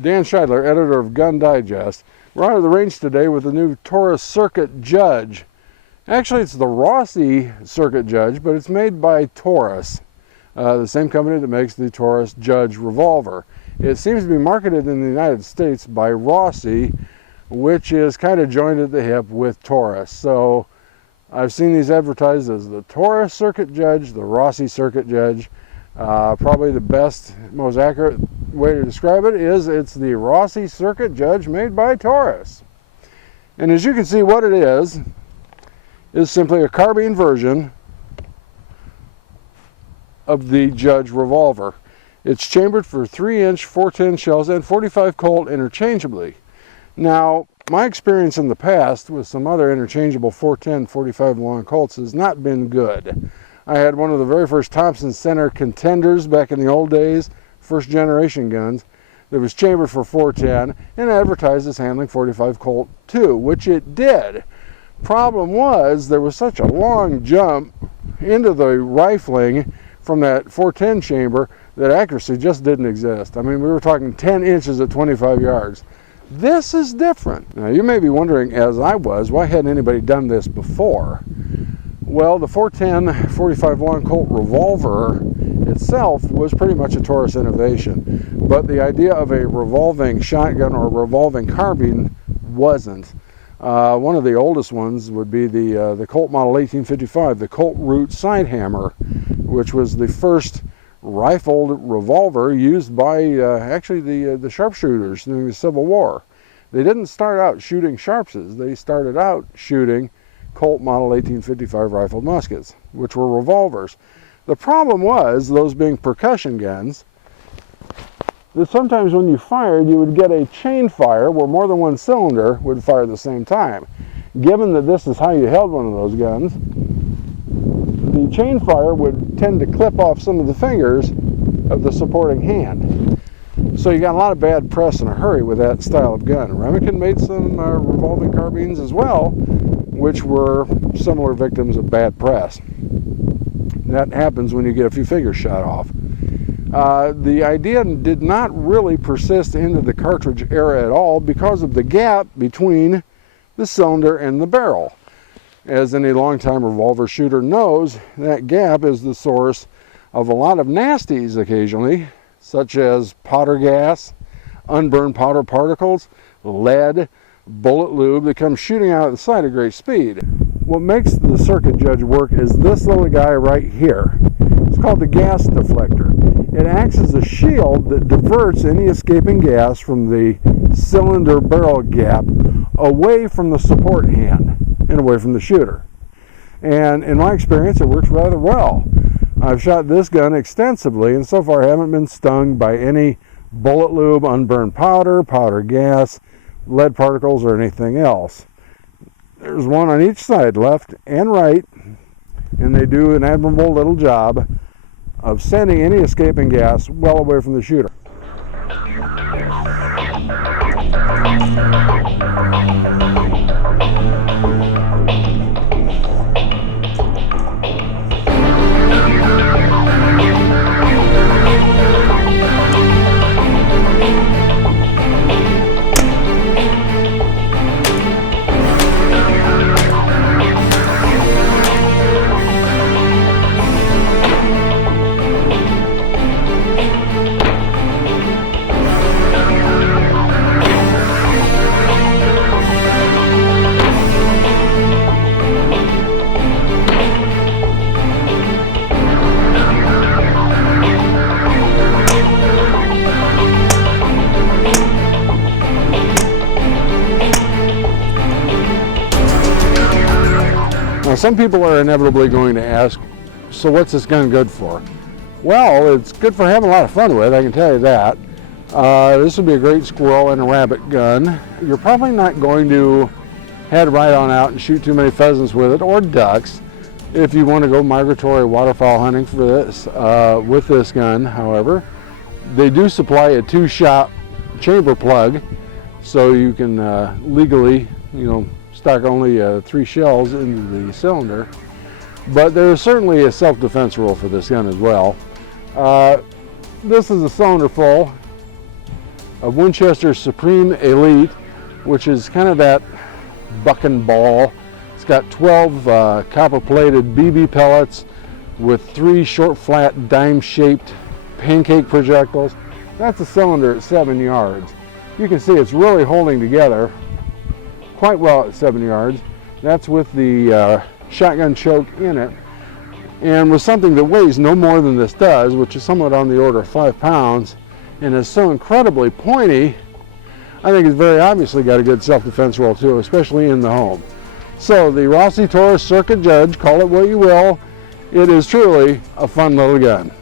Dan Scheidler, editor of Gun Digest. We're out of the range today with the new Taurus Circuit Judge. Actually, it's the Rossi Circuit Judge, but it's made by Taurus, the same company that makes the Taurus Judge revolver. It seems to be marketed in the United States by Rossi, which is kind of joined at the hip with Taurus. So I've seen these advertised as the Taurus Circuit Judge, the Rossi Circuit Judge. Probably the best, most accurate way to describe it is it's the Rossi Circuit Judge made by Taurus. And as you can see, what it is simply a carbine version of the Judge revolver. It's chambered for 3-inch 410 shells and 45 Colt interchangeably. Now, my experience in the past with some other interchangeable 410, 45 long Colts has not been good. I had one of the very first Thompson Center Contenders back in the old days, first generation guns, that was chambered for 410 and advertised as handling 45 Colt too, which it did. Problem was, there was such a long jump into the rifling from that 410 chamber that accuracy just didn't exist. I mean, we were talking 10 inches at 25 yards. This is different. Now, you may be wondering, as I was, why hadn't anybody done this before? Well, the 410 45 long Colt revolver itself was pretty much a Taurus innovation, but the idea of a revolving shotgun or revolving carbine wasn't. One of the oldest ones would be the Colt model 1855, the Colt Root Sidehammer, which was the first rifled revolver used by actually the sharpshooters during the Civil War. They didn't start out shooting Sharpses, they started out shooting Colt model 1855 rifled muskets, which were revolvers. The problem was, those being percussion guns, that sometimes when you fired, you would get a chain fire where more than one cylinder would fire at the same time. Given that this is how you held one of those guns, the chain fire would tend to clip off some of the fingers of the supporting hand. So you got a lot of bad press in a hurry with that style of gun. Remington made some revolving carbines as well, which were similar victims of bad press. That happens when you get a few fingers shot off. The idea did not really persist into the cartridge era at all because of the gap between the cylinder and the barrel. As any longtime revolver shooter knows, that gap is the source of a lot of nasties occasionally, such as powder gas, unburned powder particles, lead, bullet lube that comes shooting out of the sight at great speed. What makes the Circuit Judge work is this little guy right here. It's called the gas deflector. It acts as a shield that diverts any escaping gas from the cylinder barrel gap away from the support hand and away from the shooter. And in my experience, it works rather well. I've shot this gun extensively and so far haven't been stung by any bullet lube, unburned powder, powder gas, lead particles, or anything else. There's one on each side, left and right, and they do an admirable little job of sending any escaping gas well away from the shooter. Now, some people are inevitably going to ask, so what's this gun good for? Well, it's good for having a lot of fun with, I can tell you that. This would be a great squirrel and a rabbit gun. You're probably not going to head right on out and shoot too many pheasants with it, or ducks. If you want to go migratory waterfowl hunting for this, with this gun, however, they do supply a 2-shot chamber plug, so you can legally, stock only 3 shells into the cylinder. But there's certainly a self-defense rule for this gun as well. This is a cylinder full. a Winchester Supreme Elite, which is kind of that bucking ball. It's got 12 copper-plated BB pellets with 3 short, flat, dime-shaped pancake projectiles. That's a cylinder at 7 yards. You can see it's really holding together quite well at 7 yards. That's with the shotgun choke in it. And with something that weighs no more than this does, which is somewhat on the order of 5 pounds, and is so incredibly pointy, I think it's very obviously got a good self-defense role too, especially in the home. So the Rossi Taurus Circuit Judge, call it what you will, it is truly a fun little gun.